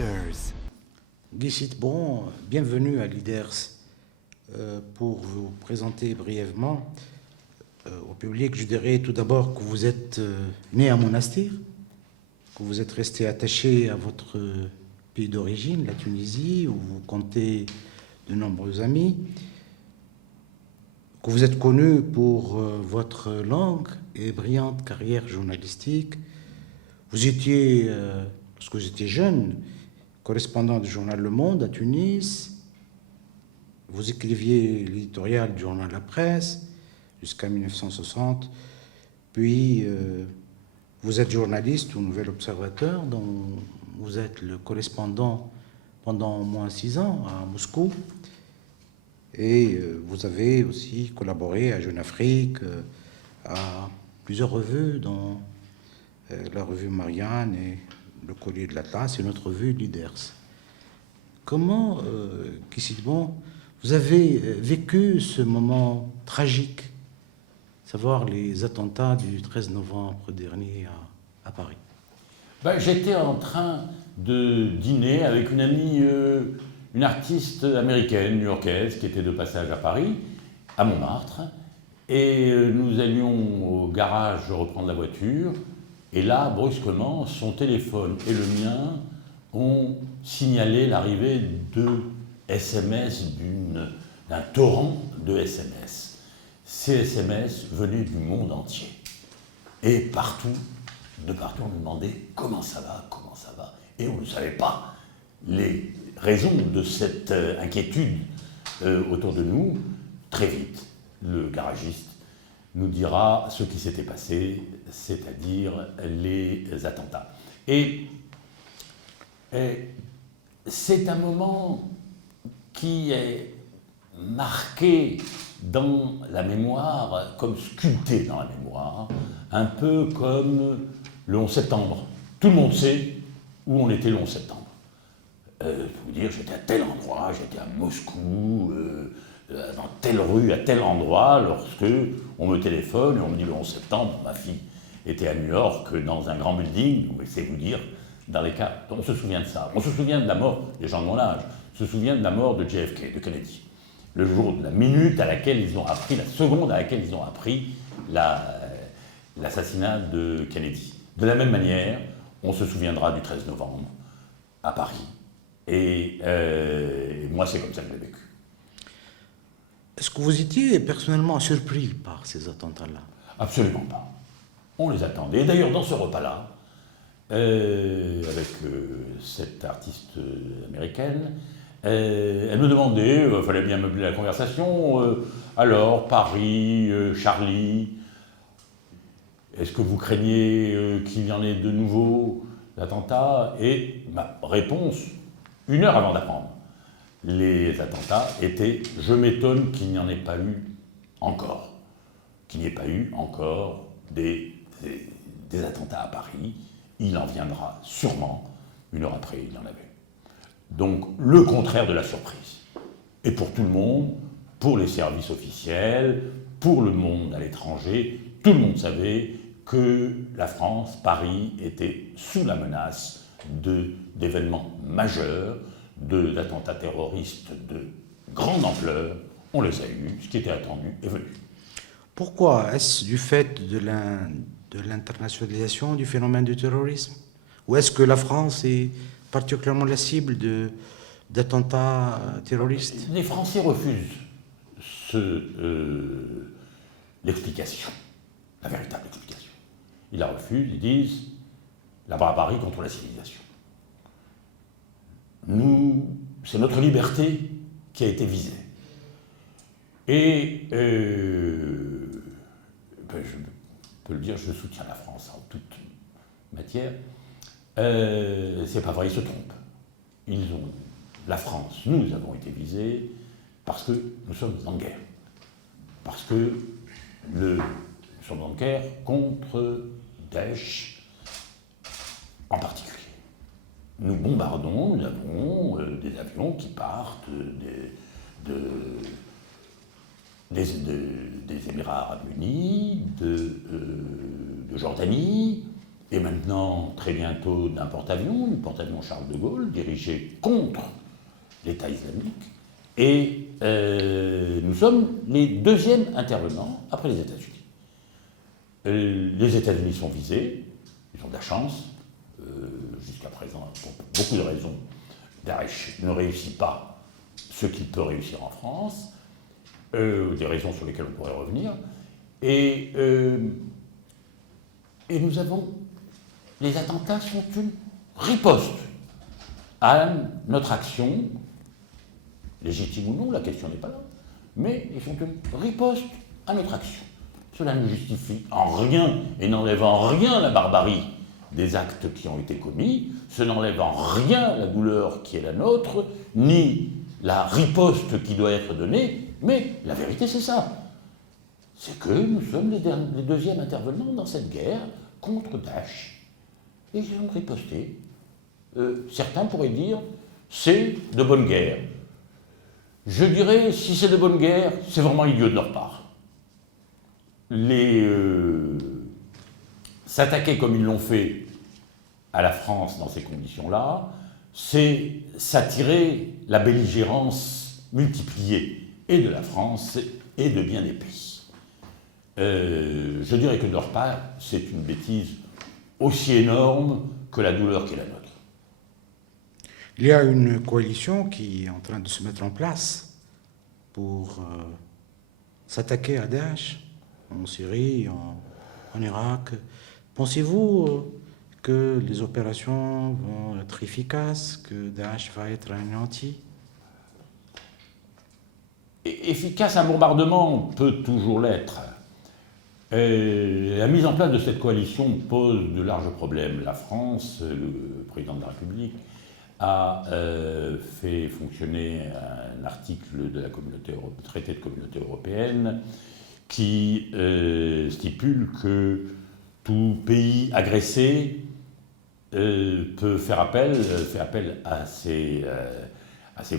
Leaders. Guy Citbon, bienvenue à Leaders. Pour vous présenter brièvement au public, je dirais tout d'abord que vous êtes né à Monastir, que vous êtes resté attaché à votre pays d'origine, la Tunisie, où vous comptez de nombreux amis, que vous êtes connu pour votre longue et brillante carrière journalistique. Vous étiez, lorsque vous étiez jeune, correspondant du journal Le Monde à Tunis. Vous écriviez l'éditorial du journal La Presse jusqu'à 1960. Puis, vous êtes journaliste au Nouvel Observateur, dont vous êtes le correspondant pendant au moins 6 ans à Moscou. Et vous avez aussi collaboré à Jeune Afrique, à plusieurs revues, dont la revue Marianne et le Collier de l'Atlas et notre revue Leaders. Comment, Guy Citbon, vous avez vécu ce moment tragique, savoir les attentats du 13 novembre dernier à Paris? J'étais en train de dîner avec une amie, une artiste américaine, new-yorkaise, qui était de passage à Paris, à Montmartre, et nous allions au garage reprendre la voiture, et là, brusquement, son téléphone et le mien ont signalé l'arrivée de SMS, d'un torrent de SMS. Ces SMS venaient du monde entier. Et partout, de partout, on nous demandait comment ça va, comment ça va. Et on ne savait pas les raisons de cette inquiétude autour de nous. Très vite, le garagiste nous dira ce qui s'était passé, c'est-à-dire les attentats. Et c'est un moment qui est marqué dans la mémoire, comme sculpté dans la mémoire, un peu comme le 11 septembre. Tout le monde sait où on était le 11 septembre. Je peux vous dire, j'étais à tel endroit, j'étais à Moscou, dans telle rue, à tel endroit, lorsque on me téléphone et on me dit le 11 septembre, ma fille était à New York, dans un grand building, c'est vous dire, dans les cas, on se souvient de ça. On se souvient de la mort des gens de mon âge, se souvient de la mort de JFK, de Kennedy. Le jour, la minute à laquelle ils ont appris, la seconde à laquelle ils ont appris l'assassinat de Kennedy. De la même manière, on se souviendra du 13 novembre à Paris. Et moi, c'est comme ça que je l'ai vécu. Est-ce que vous étiez personnellement surpris par ces attentats-là? Absolument pas. On les attendait. Et d'ailleurs, dans ce repas-là, avec cette artiste américaine, elle me demandait, il fallait bien meubler la conversation, alors, Paris, Charlie, est-ce que vous craignez qu'il y en ait de nouveaux attentats? Et ma réponse, 1 heure avant d'apprendre les attentats, était « je m'étonne qu'il n'y en ait pas eu encore, qu'il n'y ait pas eu encore des attentats à Paris, il en viendra sûrement, 1 heure après, il y en avait. » Donc, le contraire de la surprise. Et pour tout le monde, pour les services officiels, pour le monde à l'étranger, tout le monde savait que la France, Paris, était sous la menace d'événements majeurs, d'attentats terroristes de grande ampleur. On les a eus, ce qui était attendu est venu. Pourquoi? Est-ce du fait de l'internationalisation du phénomène du terrorisme? Ou est-ce que la France est particulièrement la cible d'attentats terroristes? Les Français refusent l'explication, la véritable explication. Ils la refusent, ils disent la barbarie contre la civilisation. C'est notre liberté qui a été visée. Et je peux le dire, je soutiens la France en toute matière. C'est pas vrai, ils se trompent. La France, nous avons été visés parce que nous sommes en guerre. Parce que nous sommes en guerre contre Daesh en particulier. Nous bombardons, nous avons des avions qui partent des Émirats arabes unis, de Jordanie, et maintenant, très bientôt, d'un porte-avions, du porte-avions Charles de Gaulle, dirigé contre l'État islamique. Et nous sommes les deuxièmes intervenants après les États-Unis. Les États-Unis sont visés, ils ont de la chance. Jusqu'à présent, pour beaucoup de raisons, Daesh ne réussit pas ce qu'il peut réussir en France, des raisons sur lesquelles on pourrait revenir. Et nous avons... Les attentats sont une riposte à notre action, légitime ou non, la question n'est pas là, mais ils sont une riposte à notre action. Cela ne justifie en rien et n'enlève en rien la barbarie des actes qui ont été commis, ce n'enlève en rien la douleur qui est la nôtre, ni la riposte qui doit être donnée, mais la vérité c'est ça. C'est que nous sommes les deuxièmes intervenants dans cette guerre contre Daesh. Et ils ont riposté. Certains pourraient dire, c'est de bonne guerre. Je dirais, si c'est de bonne guerre, c'est vraiment idiot de leur part. S'attaquer comme ils l'ont fait à la France dans ces conditions-là, c'est s'attirer la belligérance multipliée, et de la France et de bien des pays. Je dirais que de leur part, c'est une bêtise aussi énorme que la douleur qui est la nôtre. Il y a une coalition qui est en train de se mettre en place pour s'attaquer à Daesh en Syrie, en Irak. Pensez-vous que les opérations vont être efficaces, que Daesh va être anéanti? Efficace, un bombardement peut toujours l'être. La mise en place de cette coalition pose de larges problèmes. La France, le président de la République, a fait fonctionner un article de la traité de communauté européenne qui stipule que tout pays agressé peut faire appel à ses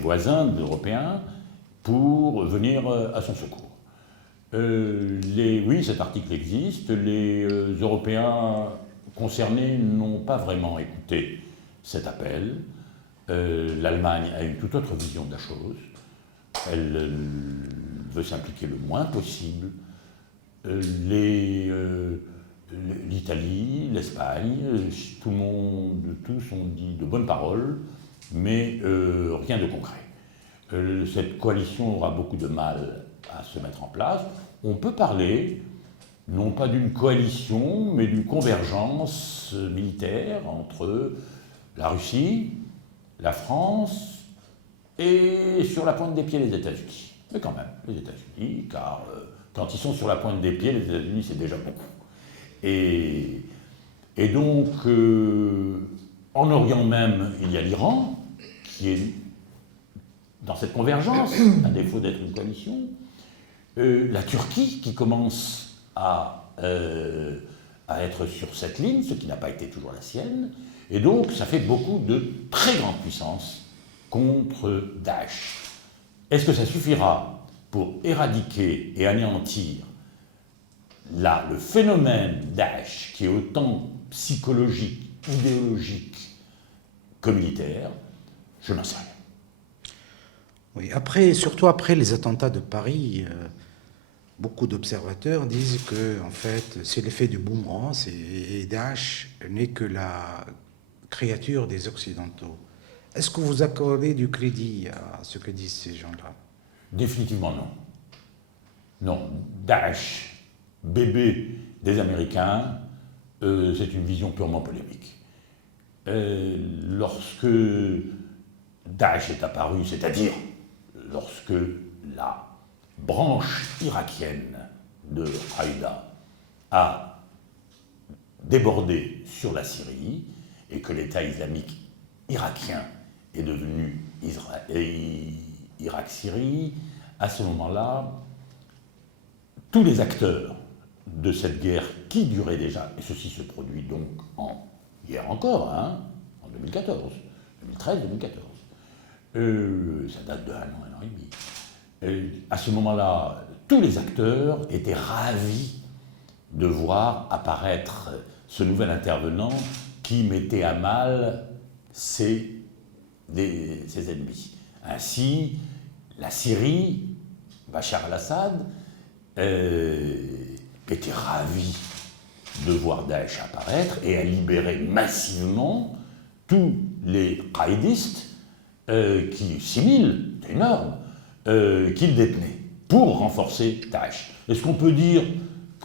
voisins européens pour venir à son secours. Oui, cet article existe. Les Européens concernés n'ont pas vraiment écouté cet appel. L'Allemagne a une toute autre vision de la chose. Elle veut s'impliquer le moins possible. L'Italie, l'Espagne, tous ont dit de bonnes paroles, mais rien de concret. Cette coalition aura beaucoup de mal à se mettre en place. On peut parler, non pas d'une coalition, mais d'une convergence militaire entre la Russie, la France et sur la pointe des pieds les États-Unis. Mais quand même, les États-Unis, car quand ils sont sur la pointe des pieds, les États-Unis, c'est déjà beaucoup. Et donc, en Orient même, il y a l'Iran, qui est dans cette convergence, à défaut d'être une coalition. La Turquie, qui commence à être sur cette ligne, ce qui n'a pas été toujours la sienne. Et donc, ça fait beaucoup de très grandes puissances contre Daesh. Est-ce que ça suffira pour éradiquer et anéantir le phénomène Daesh, qui est autant psychologique, idéologique que militaire? Je n'en sais rien. Oui, surtout après les attentats de Paris, beaucoup d'observateurs disent que en fait, c'est l'effet du boomerang, et Daesh n'est que la créature des Occidentaux. Est-ce que vous accordez du crédit à ce que disent ces gens-là? Définitivement non. Non, Daesh, bébé des Américains, c'est une vision purement polémique. Lorsque Daesh est apparu, c'est-à-dire lorsque la branche irakienne de Al-Qaïda a débordé sur la Syrie et que l'État islamique irakien est devenu Irak-Syrie, à ce moment-là, tous les acteurs de cette guerre qui durait déjà, et ceci se produit donc hier encore, en 2014, 2013-2014, ça date de un an et demi. À ce moment-là, tous les acteurs étaient ravis de voir apparaître ce nouvel intervenant qui mettait à mal ses ennemis. Ainsi, la Syrie, Bachar al-Assad, était ravi de voir Daesh apparaître et a libéré massivement tous les qaïdistes, 6000, c'est énorme, qu'il détenait, pour renforcer Daesh. Est-ce qu'on peut dire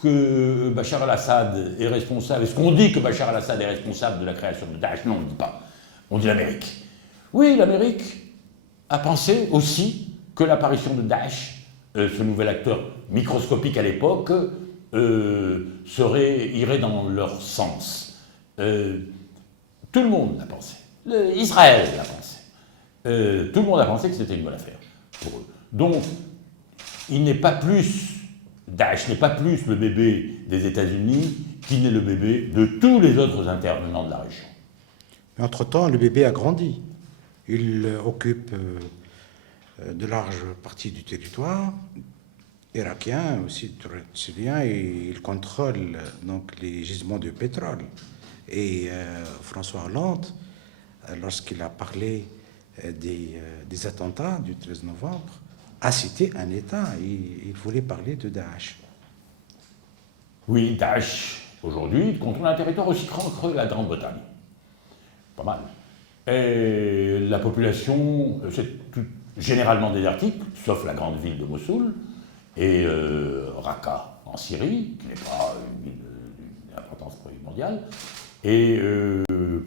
que Bachar al-Assad est responsable? Est-ce qu'on dit que Bachar al-Assad est responsable de la création de Daesh? Non, on ne dit pas. On dit l'Amérique. Oui, l'Amérique a pensé aussi que l'apparition de Daesh, ce nouvel acteur microscopique à l'époque, irait dans leur sens. Tout le monde l'a pensé. Israël l'a pensé. Tout le monde a pensé que c'était une bonne affaire pour eux. Donc, Daesh n'est pas plus le bébé des États-Unis qu'il n'est le bébé de tous les autres intervenants de la région. Mais entre-temps, le bébé a grandi. Il occupe de larges parties du territoire irakien, aussi syrien, et il contrôle donc les gisements de pétrole. Et François Hollande, lorsqu'il a parlé des attentats du 13 novembre, a cité un État. Il voulait parler de Daesh. Oui, Daesh, aujourd'hui, contrôle un territoire aussi grand que la Grande-Bretagne. Pas mal. Et la population, c'est généralement désertique, sauf la grande ville de Mossoul, et Raqqa en Syrie, qui n'est pas une ville d'importance mondiale, et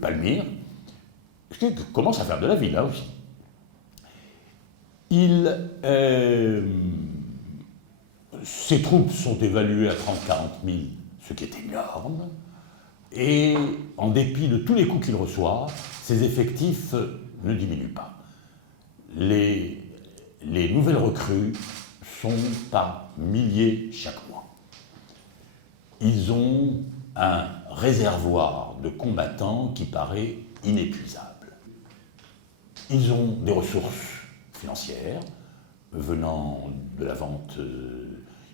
Palmyre, ce qui commence à faire de la ville, là aussi. Ses troupes sont évaluées à 30-40 000, ce qui est énorme, et en dépit de tous les coups qu'il reçoit, ses effectifs ne diminuent pas. Les nouvelles recrues sont par milliers chaque mois. Ils ont un réservoir de combattants qui paraît inépuisable. Ils ont des ressources financières venant de la vente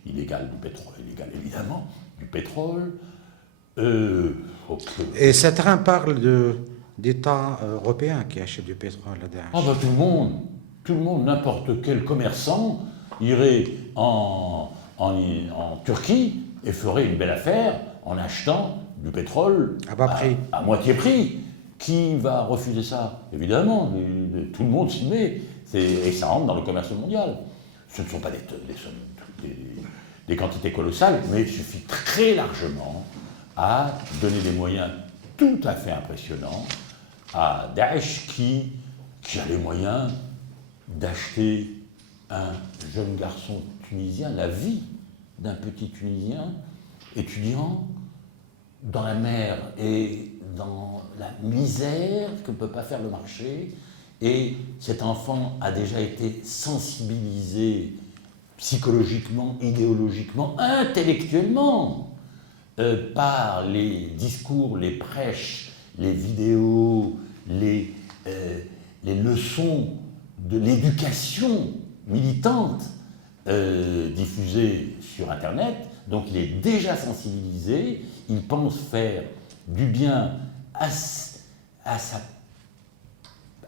illégale du pétrole, illégale évidemment, du pétrole. Et certains parlent d'États européens qui achètent du pétrole à Daesh. Ah ben tout le monde, n'importe quel commerçant irait en Turquie et ferait une belle affaire en achetant du pétrole à bas prix. À moitié prix. Qui va refuser ça? Évidemment, tout le monde s'y met, et ça rentre dans le commerce mondial. Ce ne sont pas des quantités colossales, mais il suffit très largement à donner des moyens tout à fait impressionnants à Daesh qui a les moyens d'acheter un jeune garçon tunisien, la vie d'un petit Tunisien étudiant dans la mer et dans la misère que ne peut pas faire le marché. Et cet enfant a déjà été sensibilisé psychologiquement, idéologiquement, intellectuellement par les discours, les prêches, les vidéos, les leçons de l'éducation militante diffusées sur Internet. Donc il est déjà sensibilisé, il pense faire du bien à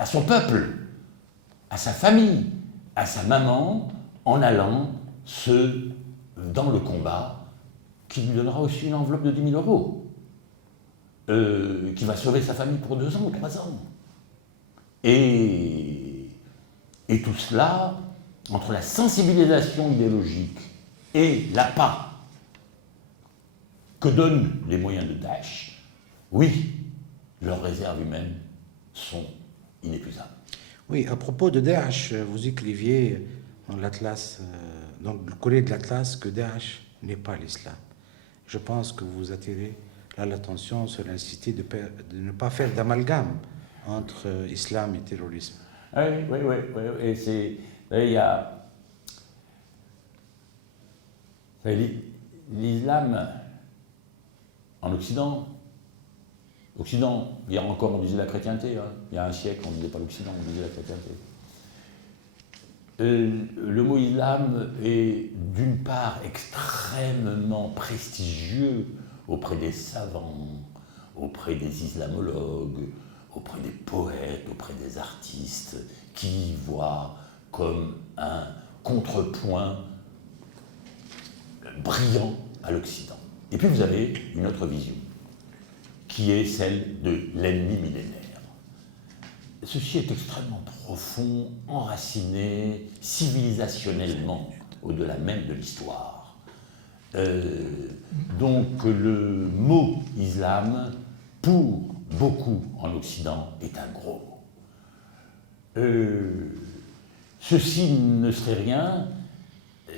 son peuple, à sa famille, à sa maman, en allant dans le combat, qui lui donnera aussi une enveloppe de 10 000 euros, qui va sauver sa famille pour 2 ans ou 3 ans. Et tout cela, entre la sensibilisation idéologique et l'appât que donnent les moyens de Daesh, oui, leurs réserves humaines sont inépuisables. Oui, à propos de Daesh, vous écriviez dans l'Atlas, dans le courrier de l'Atlas, que Daesh n'est pas l'islam. Je pense que vous attirez là l'attention sur la nécessité de ne pas faire d'amalgame entre islam et terrorisme. Oui. Et il y a l'islam en Occident, hier encore on disait la chrétienté, hein. Il y a un siècle on ne disait pas l'Occident, on disait la chrétienté. Le mot islam est d'une part extrêmement prestigieux auprès des savants, auprès des islamologues, auprès des poètes, auprès des artistes, qui y voient comme un contrepoint brillant à l'Occident. Et puis vous avez une autre vision, qui est celle de l'ennemi millénaire. Ceci est extrêmement profond, enraciné civilisationnellement, au-delà même de l'histoire. Donc le mot islam, pour beaucoup en Occident, est un gros mot. Ceci ne serait rien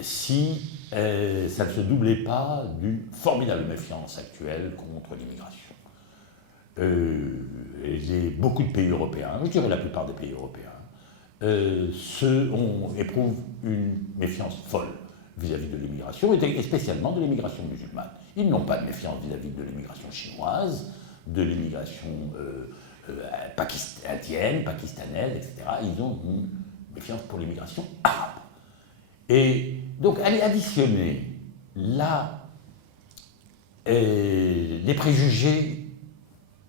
si ça ne se doublait pas d'une formidable méfiance actuelle contre l'immigration. Beaucoup de pays européens, je dirais la plupart des pays européens, éprouvent une méfiance folle vis-à-vis de l'immigration, et spécialement de l'immigration musulmane. Ils n'ont pas de méfiance vis-à-vis de l'immigration chinoise, de l'immigration indienne, pakistanaise, etc. Ils ont une méfiance pour l'immigration arabe. Et donc, aller additionner là les préjugés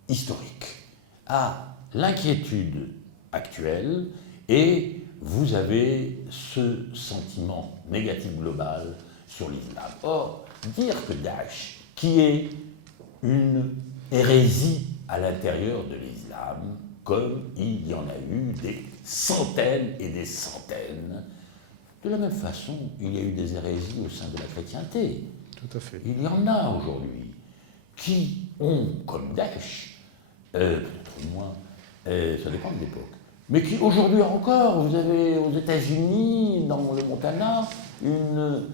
historiques à l'inquiétude actuelle, et vous avez ce sentiment négatif global sur l'islam. Or, dire que Daesh, qui est une hérésie à l'intérieur de l'islam, comme il y en a eu des centaines et des centaines, de la même façon, il y a eu des hérésies au sein de la chrétienté. Tout à fait. Il y en a aujourd'hui qui ont, comme Daesh, peut-être moins, ça dépend de l'époque, mais qui aujourd'hui encore, vous avez aux États-Unis, dans le Montana, une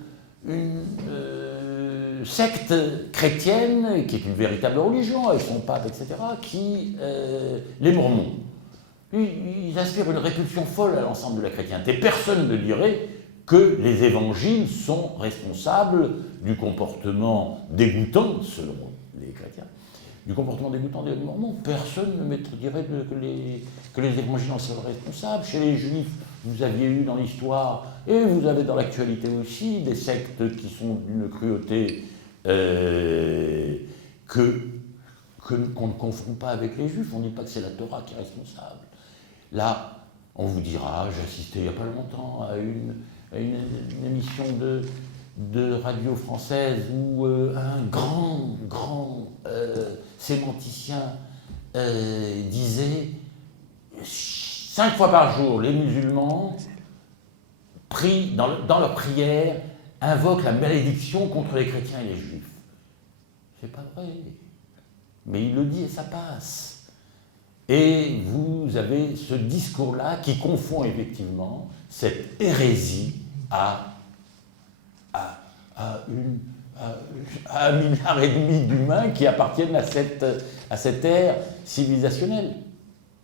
secte chrétienne qui est une véritable religion, avec son pape, etc., les Mormons. Ils inspirent une répulsion folle à l'ensemble de la chrétienté. Personne ne dirait que les évangiles sont responsables du comportement dégoûtant, selon les chrétiens, du comportement dégoûtant des Mormons. Personne ne dirait que les évangiles en sont responsables. Chez les Juifs, vous aviez eu dans l'histoire, et vous avez dans l'actualité aussi, des sectes qui sont d'une cruauté qu'on ne confond pas avec les Juifs. On ne dit pas que c'est la Torah qui est responsable. Là, on vous dira, j'ai assisté il n'y a pas longtemps à une émission de radio française où un grand sémanticien disait 5 fois par jour, les musulmans, pris dans leur prière, invoquent la malédiction contre les chrétiens et les juifs. C'est pas vrai. Mais il le dit et ça passe. Et vous avez ce discours-là qui confond effectivement cette hérésie à 1,5 milliard d'humains qui appartiennent à cette ère civilisationnelle.